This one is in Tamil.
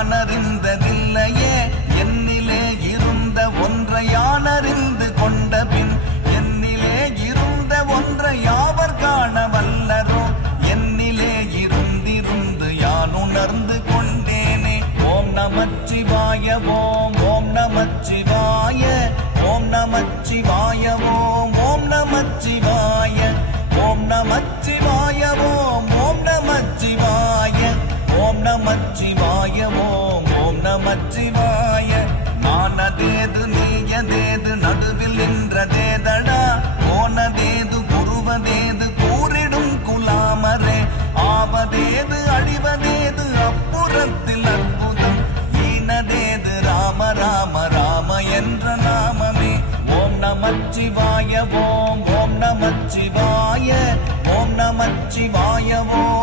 நான் அறிந்ததில்லையே என்னிலே இருந்த ஒன்றை யான் அறிந்து கொண்ட பின் என்னிலே இருந்த ஒன்றை யாவர் காண வல்லரோ என்னிலே இருந்திருந்து யான் உணர்ந்து கொண்டேனே. ஓம் நமச்சிவாய ஓம் ஓம் நமச்சிவாய ஓம் நமச்சிவாய ஓம் ஓம் நமச்சிவாய ஓம் நமச்சிவாய ஓம் ஓம் நமச்சிவாய ஓம் நமச்சிவாய ஓம் ஓம் நமச்சிவாய. நானதேது நீயதேது நடுவில் நின்றதேதடா போனதேது புருவதேது கூறிடும் குலாமரே ஆவதேது அழிவதேது அப்புறத்தில் அற்புதம் ஈனதேது ராம ராம ராம என்ற நாமமே. ஓம் நமச்சிவாய ஓம் ஓம் நமச்சிவாய ஓம் நமச்சிவாய ஓம்